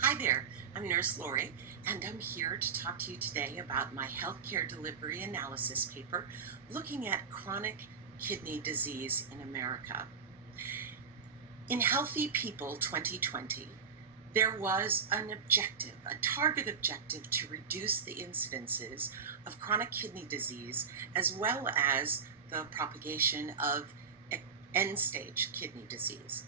Hi there, I'm Nurse Lori, and I'm here to talk to you today about my healthcare delivery analysis paper looking at chronic kidney disease in America. In Healthy People 2020, there was an objective, a target objective to reduce the incidences of chronic kidney disease as well as the propagation of end-stage kidney disease.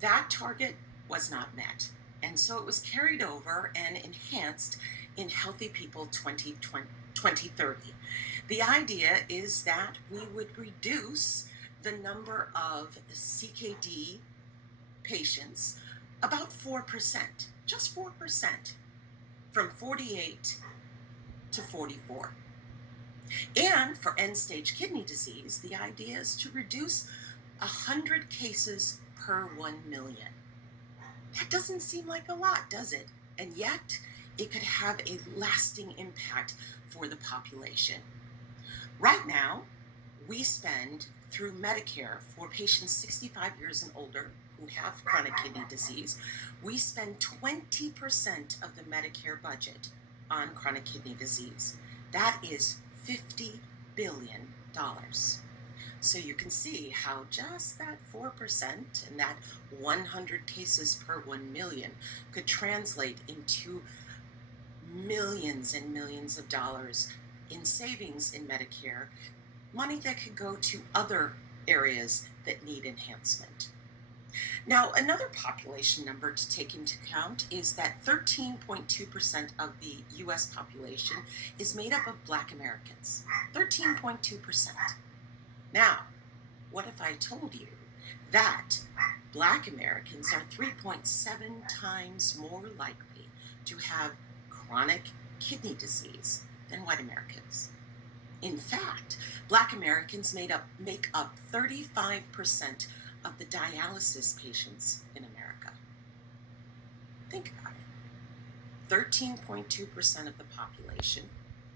That target was not met, and so it was carried over and enhanced in Healthy People 2030. The idea is that we would reduce the number of CKD patients about 4%, just 4%, from 48 to 44. And for end-stage kidney disease, the idea is to reduce 100 cases per 1 million. That doesn't seem like a lot, does it? And yet, it could have a lasting impact for the population. Right now, we spend, through Medicare, for patients 65 years and older who have chronic kidney disease, we spend 20% of the Medicare budget on chronic kidney disease. That is $50 billion. So you can see how just that 4% and that 100 cases per 1 million could translate into millions and millions of dollars in savings in Medicare, money that could go to other areas that need enhancement. Now, another population number to take into account is that 13.2% of the US population is made up of Black Americans. 13.2%. Now, what if I told you that Black Americans are 3.7 times more likely to have chronic kidney disease than white Americans? In fact, Black Americans make up 35% of the dialysis patients in America. Think about it. 13.2% of the population,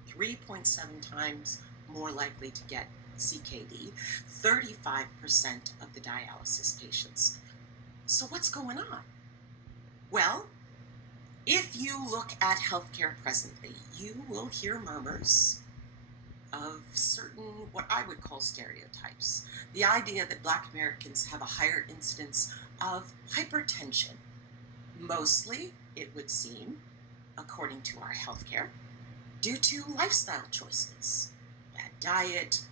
3.7 times more likely to get CKD, 35% of the dialysis patients. So what's going on? Well, if you look at healthcare presently, you will hear murmurs of certain, what I would call stereotypes. The idea that Black Americans have a higher incidence of hypertension. Mostly, it would seem, according to our healthcare, due to lifestyle choices, bad diet,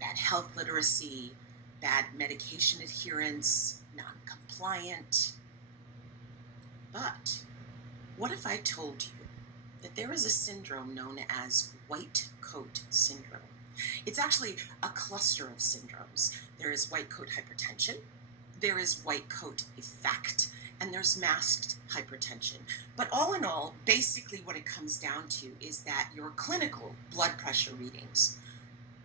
bad health literacy, bad medication adherence, non-compliant. But what if I told you that there is a syndrome known as white coat syndrome? It's actually a cluster of syndromes. There is white coat hypertension, there is white coat effect, and there's masked hypertension. But all in all, basically what it comes down to is that your clinical blood pressure readings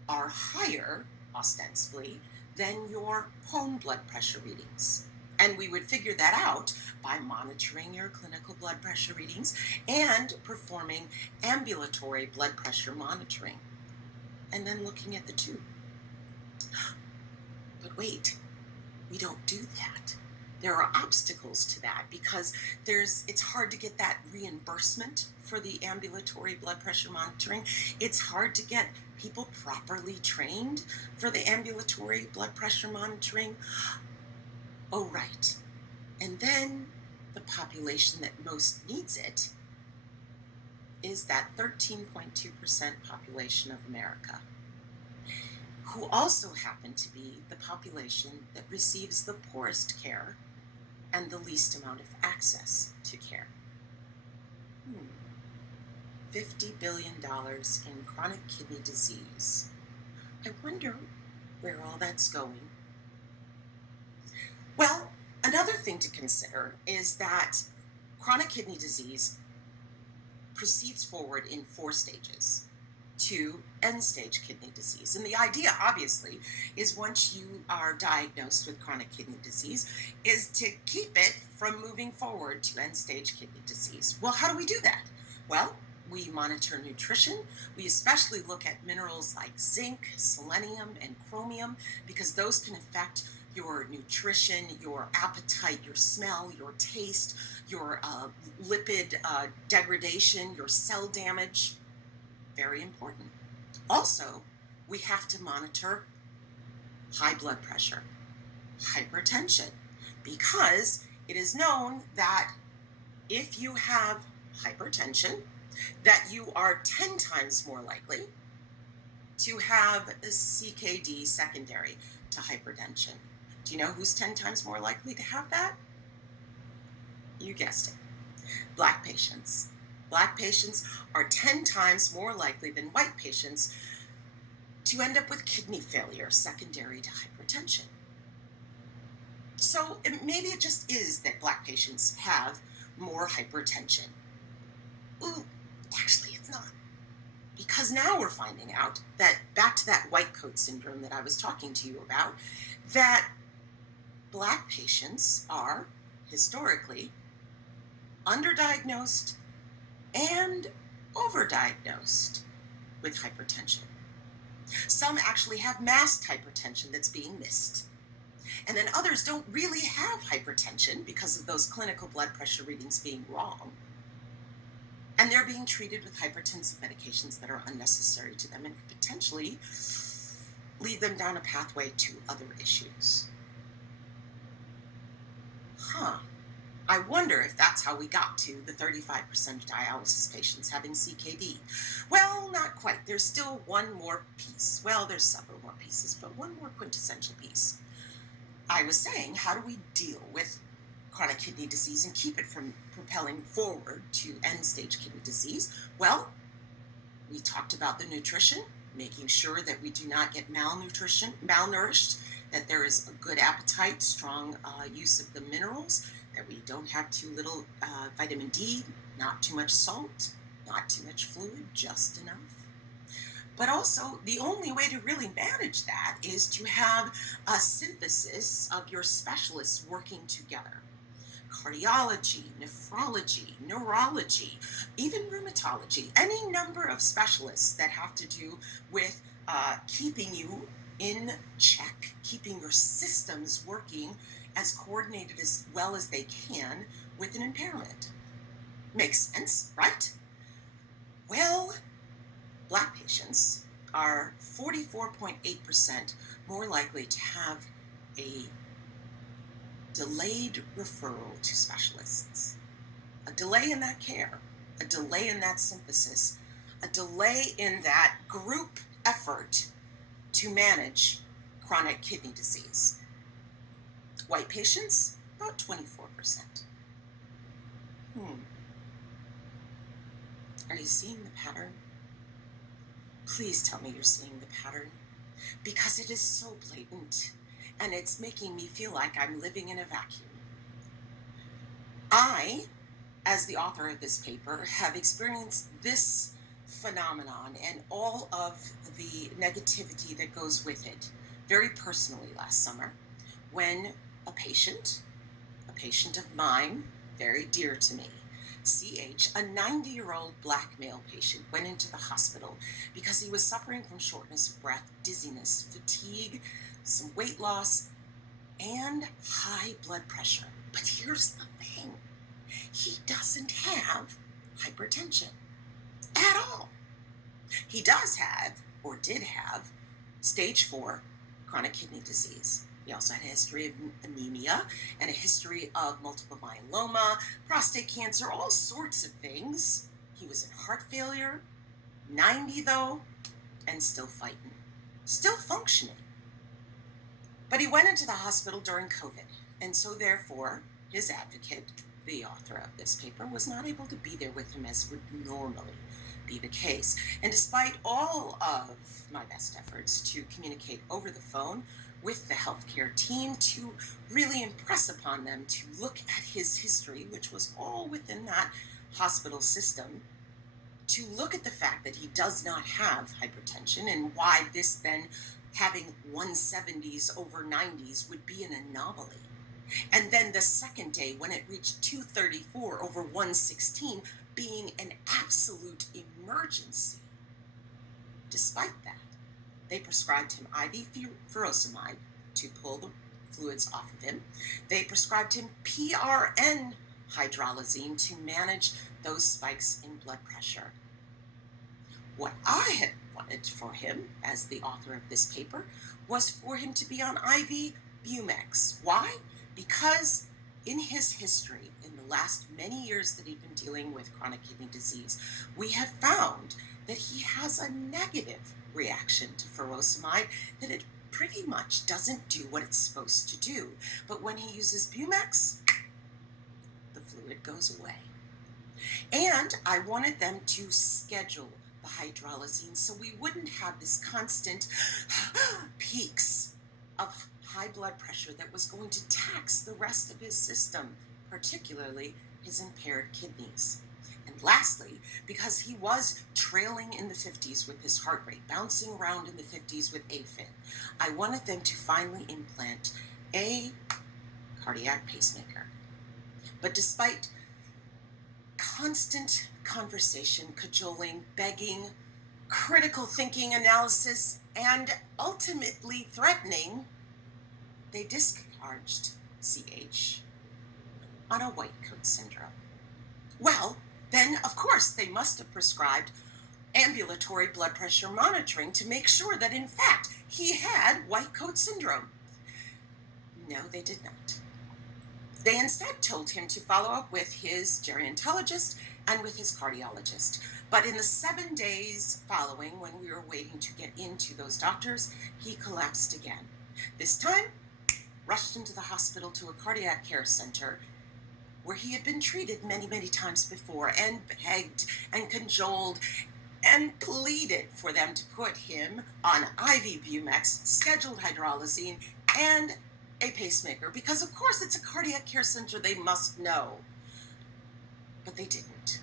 are higher, ostensibly, than your home blood pressure readings. And we would figure that out by monitoring your clinical blood pressure readings and performing ambulatory blood pressure monitoring, and then looking at the tube. But wait, we don't do that. There are obstacles to that because it's hard to get that reimbursement for the ambulatory blood pressure monitoring. It's hard to get people properly trained for the ambulatory blood pressure monitoring. Oh, right. And then the population that most needs it is that 13.2% population of America, who also happen to be the population that receives the poorest care and the least amount of access to care. $50 billion in chronic kidney disease. I wonder where all that's going. Well, another thing to consider is that chronic kidney disease proceeds forward in 4 stages to end-stage kidney disease. And the idea, obviously, is once you are diagnosed with chronic kidney disease, is to keep it from moving forward to end-stage kidney disease. Well, how do we do that? Well, we monitor nutrition. We especially look at minerals like zinc, selenium, and chromium, because those can affect your nutrition, your appetite, your smell, your taste, your lipid degradation, your cell damage. Very important. Also, we have to monitor high blood pressure, hypertension, because it is known that if you have hypertension, that you are 10 times more likely to have a CKD secondary to hypertension. Do you know who's 10 times more likely to have that? You guessed it. Black patients. Black patients are 10 times more likely than white patients to end up with kidney failure secondary to hypertension. So maybe it just is that Black patients have more hypertension. Ooh, actually it's not. Because now we're finding out that, back to that white coat syndrome that I was talking to you about, that Black patients are historically underdiagnosed and overdiagnosed with hypertension. Some actually have masked hypertension that's being missed. And then others don't really have hypertension because of those clinical blood pressure readings being wrong. And they're being treated with hypertensive medications that are unnecessary to them and could potentially lead them down a pathway to other issues. I wonder if that's how we got to the 35% of dialysis patients having CKD. Well, not quite. There's still one more piece. Well, there's several more pieces, but one more quintessential piece. I was saying, how do we deal with chronic kidney disease and keep it from propelling forward to end-stage kidney disease? Well, we talked about the nutrition, making sure that we do not get malnourished, that there is a good appetite, strong use of the minerals, that we don't have too little vitamin D, not too much salt, not too much fluid, just enough. But also, the only way to really manage that is to have a synthesis of your specialists working together. Cardiology, nephrology, neurology, even rheumatology, any number of specialists that have to do with keeping you in check, keeping your systems working as coordinated as well as they can with an impairment. Makes sense, right? Well, Black patients are 44.8% more likely to have a delayed referral to specialists. A delay in that care, a delay in that synthesis, a delay in that group effort to manage chronic kidney disease. White patients, about 24%. Are you seeing the pattern? Please tell me you're seeing the pattern, because it is so blatant and it's making me feel like I'm living in a vacuum. I, as the author of this paper, have experienced this phenomenon and all of the negativity that goes with it very personally last summer, when a patient of mine, very dear to me, CH, a 90-year-old Black male patient, went into the hospital because he was suffering from shortness of breath, dizziness, fatigue, some weight loss, and high blood pressure. But here's the thing. He doesn't have hypertension at all. He does have, or did have, stage 4 chronic kidney disease. He also had a history of anemia and a history of multiple myeloma, prostate cancer, all sorts of things. He was in heart failure, 90 though, and still fighting, still functioning. But he went into the hospital during COVID, and so therefore his advocate, the author of this paper, was not able to be there with him as would normally be the case. And despite all of my best efforts to communicate over the phone with the healthcare team, to really impress upon them to look at his history, which was all within that hospital system, to look at the fact that he does not have hypertension and why this then having 170s over 90s would be an anomaly. And then the second day, when it reached 234 over 116, being an absolute emergency. Despite that, they prescribed him IV furosemide to pull the fluids off of him. They prescribed him PRN hydralazine to manage those spikes in blood pressure. What I had wanted for him, as the author of this paper, was for him to be on IV Bumex. Why? Because in his history, in the last many years that he'd been dealing with chronic kidney disease, we have found that he has a negative reaction to furosemide, that it pretty much doesn't do what it's supposed to do. But when he uses Bumex, the fluid goes away. And I wanted them to schedule the hydralazine so we wouldn't have this constant peaks of high blood pressure that was going to tax the rest of his system, particularly his impaired kidneys. And lastly, because he was trailing in the 50s with his heart rate, bouncing around in the 50s with AFib, I wanted them to finally implant a cardiac pacemaker. But despite constant conversation, cajoling, begging, critical thinking, analysis, and ultimately threatening, they discharged CH on a white coat syndrome. Well, then, of course, they must have prescribed ambulatory blood pressure monitoring to make sure that, in fact, he had white coat syndrome. No, they did not. They instead told him to follow up with his gerontologist and with his cardiologist. But in the 7 days following, when we were waiting to get into those doctors, he collapsed again. This time, rushed into the hospital to a cardiac care center where he had been treated many, many times before, and begged and cajoled and pleaded for them to put him on IV Bumex, scheduled hydralazine, and a pacemaker, because of course it's a cardiac care center, they must know. But they didn't.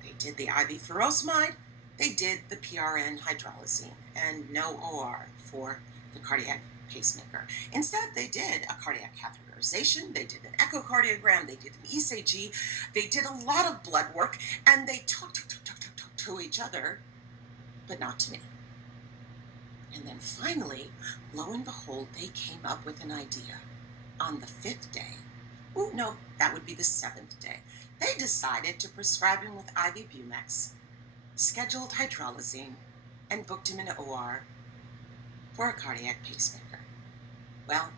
They did the IV furosemide, they did the PRN hydralazine, and no OR for the cardiac pacemaker. Instead, they did a cardiac catheterization, they did an echocardiogram, they did an ECG, they did a lot of blood work, and they talked to each other, but not to me. And then finally, lo and behold, they came up with an idea. On the 5th day, oh no, that would be the 7th day, they decided to prescribe him with IV Bumex, scheduled hydralazine, and booked him in an OR for a cardiac pacemaker. Well,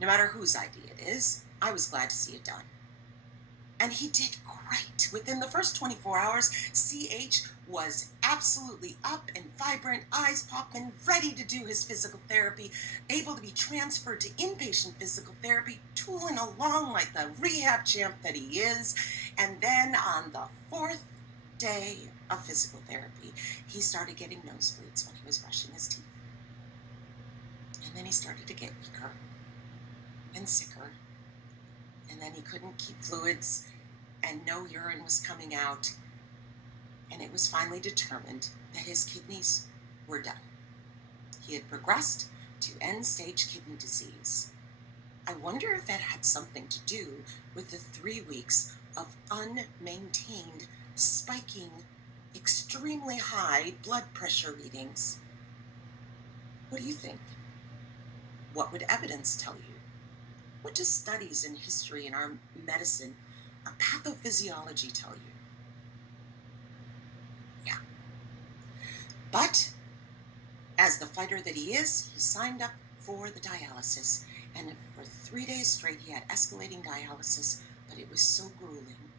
no matter whose idea it is, I was glad to see it done. And he did great. Within the first 24 hours, CH was absolutely up and vibrant, eyes popping, ready to do his physical therapy, able to be transferred to inpatient physical therapy, tooling along like the rehab champ that he is. And then on the 4th day of physical therapy, he started getting nosebleeds when he was brushing his teeth. And then he started to get weaker and sicker. And then he couldn't keep fluids, and no urine was coming out. And it was finally determined that his kidneys were done. He had progressed to end-stage kidney disease. I wonder if that had something to do with the 3 weeks of unmaintained, spiking, extremely high blood pressure readings. What do you think? What would evidence tell you? What do studies in history and our medicine, our pathophysiology tell you? Yeah. But as the fighter that he is, he signed up for the dialysis, and for 3 days straight he had escalating dialysis, but it was so grueling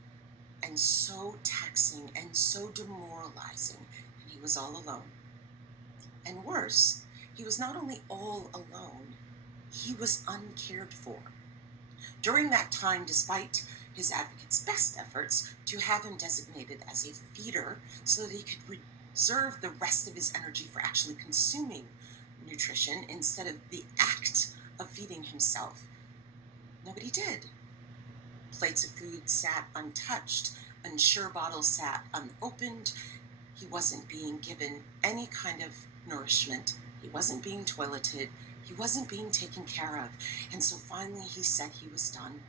and so taxing and so demoralizing, and he was all alone. And worse, he was not only all alone, he was uncared for. During that time, despite his advocates' best efforts to have him designated as a feeder so that he could reserve the rest of his energy for actually consuming nutrition instead of the act of feeding himself, nobody did. Plates of food sat untouched, Ensure bottles sat unopened. He wasn't being given any kind of nourishment. He wasn't being toileted. He wasn't being taken care of. And so finally he said he was done.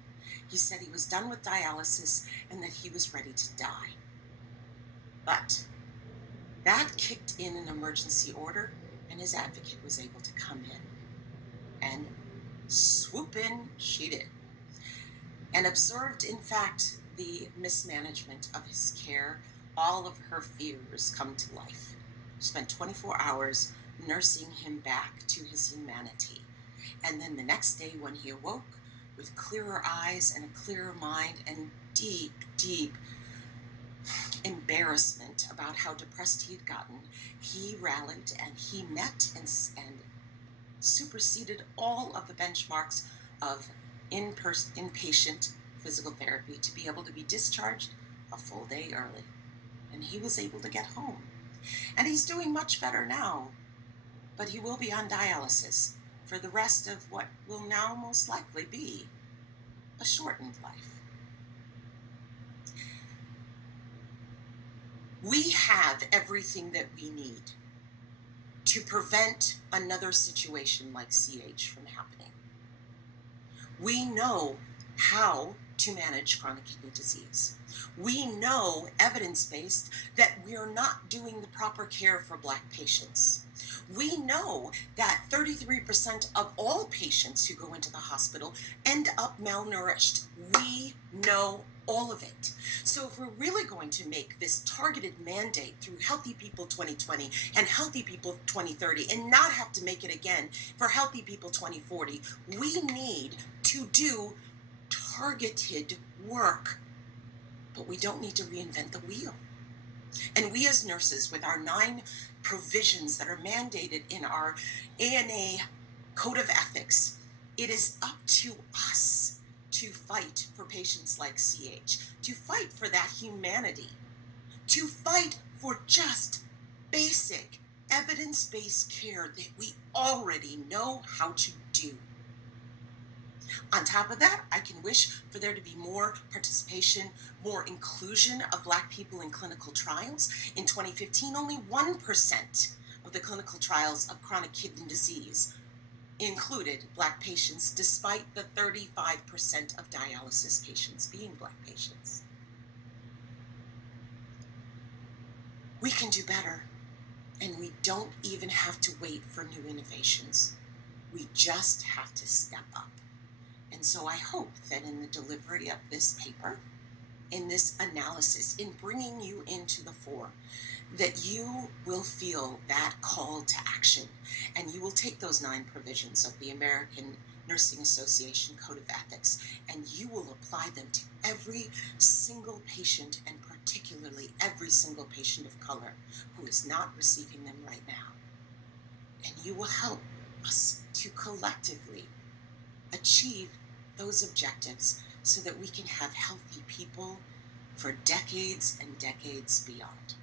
He said he was done with dialysis and that he was ready to die. But that kicked in an emergency order, and his advocate was able to come in and Swoop in she did, and observed, in fact, the mismanagement of his care, all of her fears come to life. Spent 24 hours nursing him back to his humanity. And then the next day, when he awoke with clearer eyes and a clearer mind and deep, deep embarrassment about how depressed he had gotten, he rallied and he met and superseded all of the benchmarks of inpatient physical therapy to be able to be discharged a full day early. And he was able to get home. And he's doing much better now, but he will be on dialysis for the rest of what will now most likely be a shortened life. We have everything that we need to prevent another situation like CH from happening. We know how to manage chronic kidney disease. We know, evidence-based, that we are not doing the proper care for Black patients. We know that 33% of all patients who go into the hospital end up malnourished. We know all of it. So if we're really going to make this targeted mandate through Healthy People 2020 and Healthy People 2030 and not have to make it again for Healthy People 2040, we need to do targeted work, but we don't need to reinvent the wheel. And we as nurses, with our 9 provisions that are mandated in our ANA Code of Ethics, it is up to us to fight for patients like CH, to fight for that humanity, to fight for just basic evidence-based care that we already know how to do. On top of that, I can wish for there to be more participation, more inclusion of Black people in clinical trials. In 2015, only 1% of the clinical trials of chronic kidney disease included Black patients, despite the 35% of dialysis patients being Black patients. We can do better, and we don't even have to wait for new innovations. We just have to step up. And so I hope that in the delivery of this paper, in this analysis, in bringing you into the fore, that you will feel that call to action, and you will take those 9 provisions of the American Nursing Association Code of Ethics, and you will apply them to every single patient, and particularly every single patient of color who is not receiving them right now. And you will help us to collectively achieve those objectives so that we can have healthy people for decades and decades beyond.